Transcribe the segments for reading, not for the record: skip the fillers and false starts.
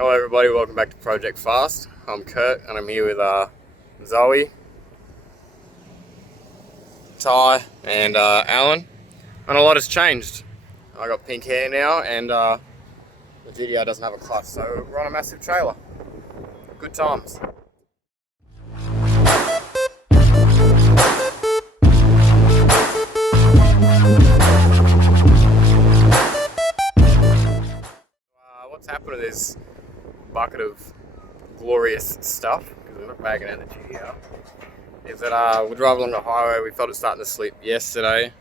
Hello everybody, welcome back to Project Fast. I'm Kurt and I'm here with Zoe, Ty and Alan, and a lot has changed. I got pink hair now and the GTR doesn't have a clutch, so we're on a massive trailer. Good times. What's happened to this bucket of glorious stuff, because we're not bagging out the GTR, is that we're driving along the highway. We felt it starting to slip yesterday,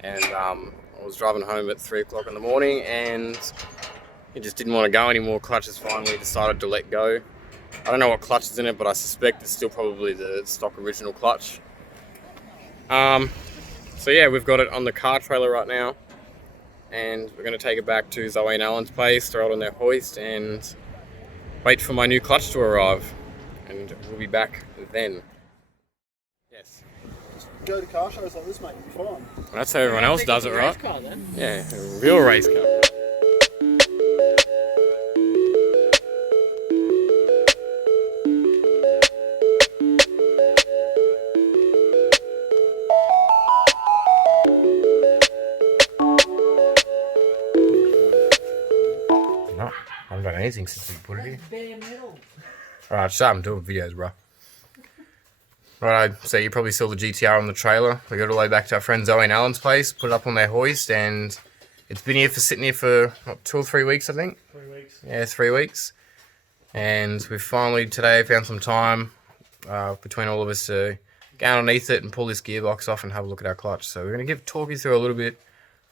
and I was driving home at 3 o'clock in the morning and it just didn't want to go anymore. Clutches finally decided to let go. I don't know what clutch is in it, but I suspect it's still probably the stock original clutch. So yeah, we've got it on the car trailer right now, and we're going to take it back to Zoe and Alan's place, throw it on their hoist and wait for my new clutch to arrive, and we'll be back then. Yes. Just go to car shows like this, mate, you'll be fine. Well, that's how everyone else does it, right? Race car, then. Yeah, a real race car. No, I haven't done anything since we put it here. Bare metal. Alright, start and doing videos, bro. Right, so you probably saw the GTR on the trailer. We got it all the way back to our friend Zoe and Alan's place, put it up on their hoist, and it's been here sitting here for, what, 2 or 3 weeks, I think? 3 weeks. Yeah, 3 weeks. And we finally today found some time between all of us to get underneath it and pull this gearbox off and have a look at our clutch. So we're going to talk you through a little bit.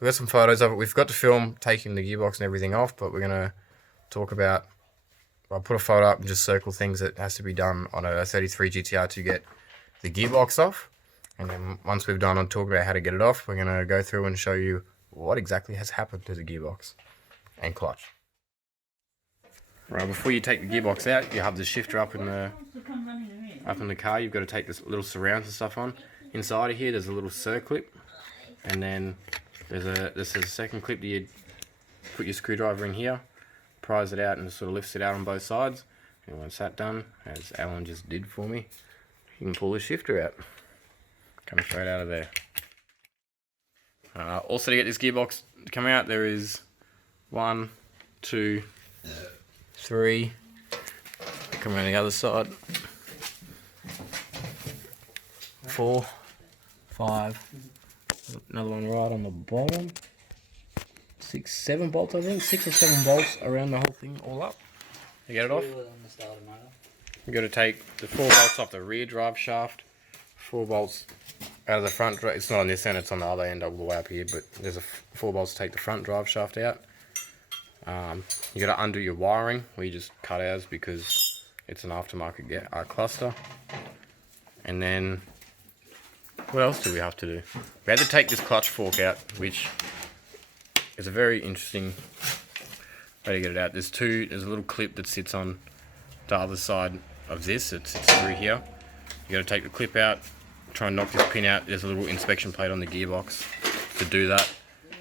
We've got some photos of it. We've got to film taking the gearbox and everything off, but we're going to talk about, I'll put a photo up and just circle things that has to be done on a R33 GTR to get the gearbox off. And then once we've done on talk about how to get it off, we're going to go through and show you what exactly has happened to the gearbox and clutch. Right, before you take the gearbox out, you have the shifter up in the car. You've got to take this little surrounds and stuff on. Inside of here, there's a little circlip, and then there's a second clip that you put your screwdriver in here, prise it out, and it sort of lifts it out on both sides. And once that's done, as Alan just did for me, you can pull the shifter out. Comes straight out of there. Also, to get this gearbox to come out, there is 1, 2, 3. Come around the other side. 4, 5. Another one right on the bottom. 6, 7 bolts, I think. 6 or 7 bolts around the whole thing, all up. You get it off. You've got to take the 4 bolts off the rear drive shaft, 4 bolts out of the front drive. It's not on this end, it's on the other end all the way up here, but there's 4 bolts to take the front drive shaft out. You got to undo your wiring. We just cut ours because it's an aftermarket cluster. And then, what else do we have to do? We had to take this clutch fork out, which is a very interesting way to get it out. There's a little clip that sits on the other side of this. It sits through here. You got to take the clip out, try and knock this pin out. There's a little inspection plate on the gearbox to do that.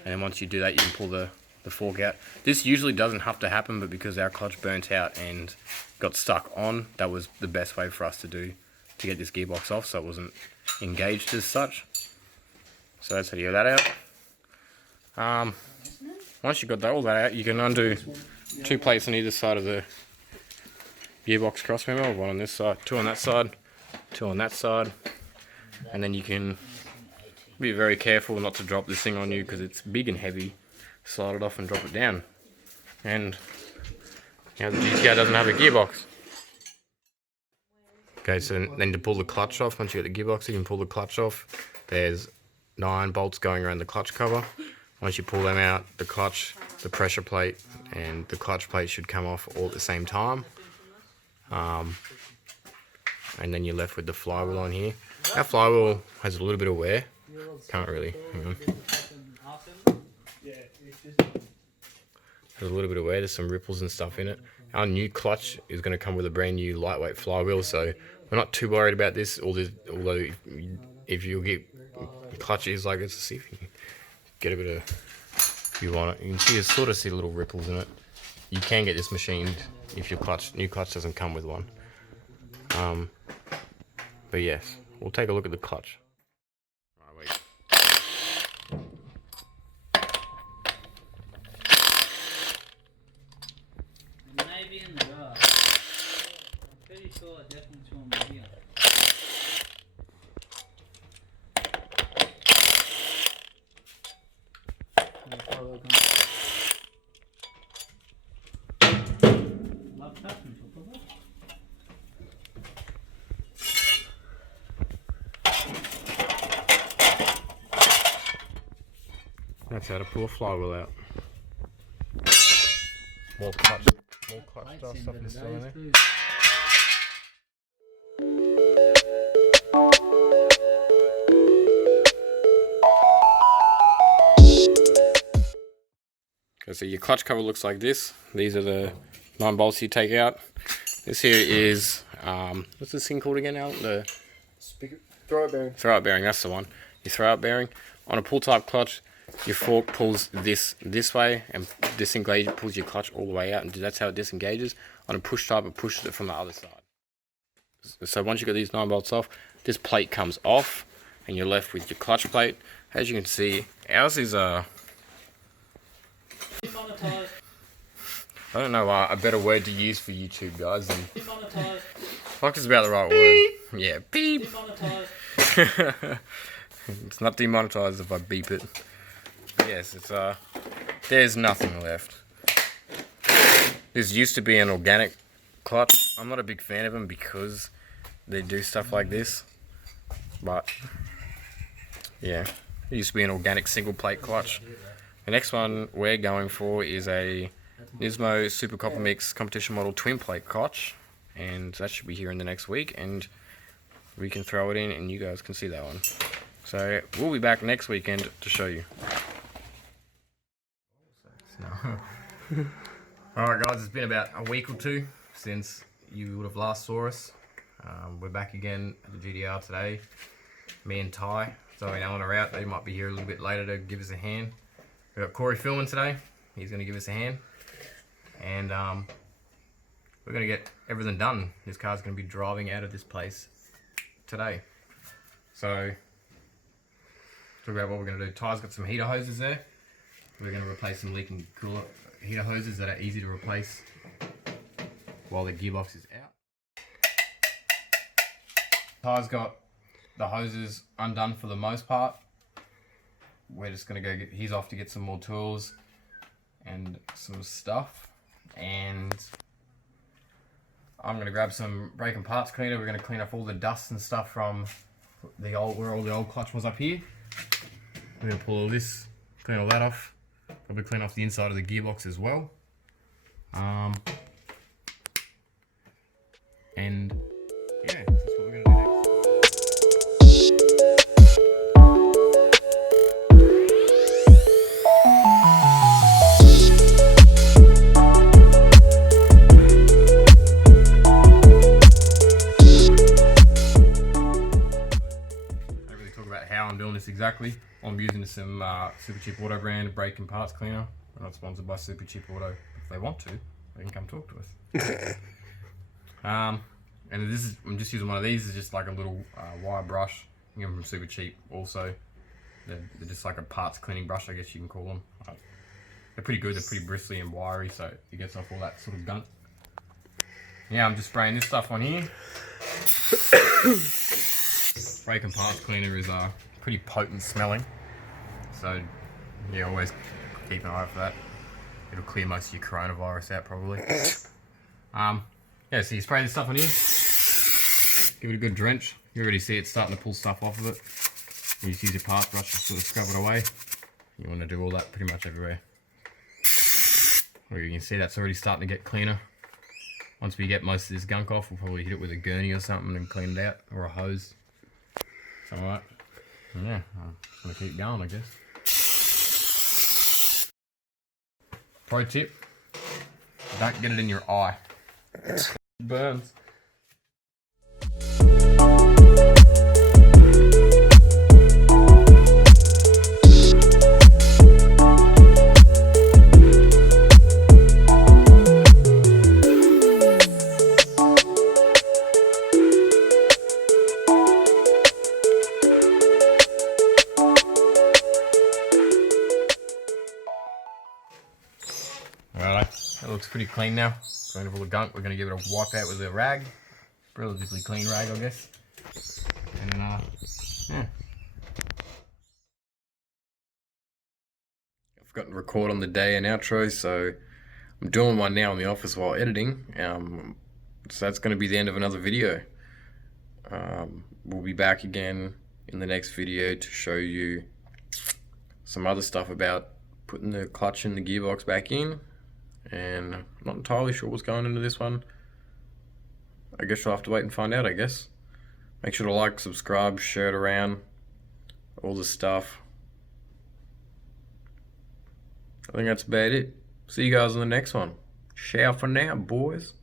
And then once you do that, you can pull the fork out. This usually doesn't have to happen, but because our clutch burnt out and got stuck on, that was the best way for us to get this gearbox off, so it wasn't engaged as such. So that's how you get that out. Once you've got all that out, you can undo 2 plates on either side of the gearbox cross member. 1 on this side, 2 on that side, 2 on that side, and then you can be very careful not to drop this thing on you because it's big and heavy. Slide it off and drop it down. And now the GTR doesn't have a gearbox. Okay, so then to pull the clutch off, once you get the gearbox, you can pull the clutch off. There's 9 bolts going around the clutch cover. Once you pull them out, the clutch, the pressure plate, and the clutch plate should come off all at the same time. And then you're left with the flywheel on here. Our flywheel has a little bit of wear. Can't really. Hang on. There's a little bit of wear, there's some ripples and stuff in it. Our new clutch is going to come with a brand new lightweight flywheel, so we're not too worried about this. Although if you get clutches like this, see if you can get a bit of, if you want it. You can see, sort of see little ripples in it. you can get this machined if your new clutch doesn't come with one. But yes, we'll take a look at the clutch. Right, wait. Maybe in the garage. I'm pretty sure I definitely saw him here. That's how to pull a flywheel out. More clutch stuff is still in there. Okay, so your clutch cover looks like this. These are the 9 bolts you take out. This here is, what's this thing called again, Al? The throw-out bearing. Throw-out bearing, that's the one. Your throw-out bearing. On a pull-type clutch, your fork pulls this way and disengage, pulls your clutch all the way out, and that's how it disengages. On a push-type, it pushes it from the other side. So once you get these 9 bolts off, this plate comes off, and you're left with your clutch plate. As you can see, ours is I don't know a better word to use for YouTube, guys. Than fuck is about the right word. Yeah, beep. It's not demonetized if I beep it. But yes, it's there's nothing left. This used to be an organic clutch. I'm not a big fan of them because they do stuff like this. But yeah, it used to be an organic single plate clutch. The next one we're going for is a Nismo Super Copper Mix competition model twin plate clutch, and that should be here in the next week, and we can throw it in and you guys can see that one. So we'll be back next weekend to show you. Alright guys, it's been about a week or two since you would have last saw us. We're back again at the GTR today. Me and Ty, Zoe and Alan are out. They might be here a little bit later to give us a hand. We've got Corey filming today. He's going to give us a hand. And we're going to get everything done. This car's going to be driving out of this place today. So, talk about what we're going to do. Ty's got some heater hoses there. We're going to replace some leaking cooler heater hoses that are easy to replace while the gearbox is out. Ty's got the hoses undone for the most part. We're just going to go he's off to get some more tools and some stuff, and I'm going to grab some brake and parts cleaner. We're going to clean off all the dust and stuff from the old, where all the old clutch was up here. We're going to pull all this, clean all that off, probably clean off the inside of the gearbox as well. And yeah, that's what we're going to do next. I'm doing this exactly. I'm using some Super Cheap Auto brand brake and parts cleaner. We're not sponsored by Super Cheap Auto. If they want to, they can come talk to us. And this is, I'm just using one of these. It's just like a little wire brush. You get them from Super Cheap. Also, they're just like a parts cleaning brush, I guess you can call them. They're pretty good. They're pretty bristly and wiry, so it gets off all that sort of gunk. Yeah, I'm just spraying this stuff on here. Brake and parts cleaner is pretty potent smelling, so yeah, always keep an eye out for that. It'll clear most of your coronavirus out probably. Yeah, so you spray this stuff on here, give it a good drench. You already see it starting to pull stuff off of it. You just use your parts brush to sort of scrub it away. You want to do all that pretty much everywhere. Well, you can see that's already starting to get cleaner. Once we get most of this gunk off, we'll probably hit it with a gurney or something and clean it out, or a hose. Something like that. Yeah, I'm gonna keep going, I guess. Pro tip: don't get it in your eye. It burns. That looks pretty clean now. Going over the gunk, we're going to give it a wipe out with a rag. Relatively clean rag, I guess. And then, yeah. I forgot to record on the day and outro, so I'm doing one now in the office while editing. So that's going to be the end of another video. We'll be back again in the next video to show you some other stuff about putting the clutch and the gearbox back in. And I'm not entirely sure what's going into this one. I guess you'll have to wait and find out, I guess. Make sure to like, subscribe, share it around, all the stuff. I think that's about it. See you guys in the next one. Ciao for now, boys.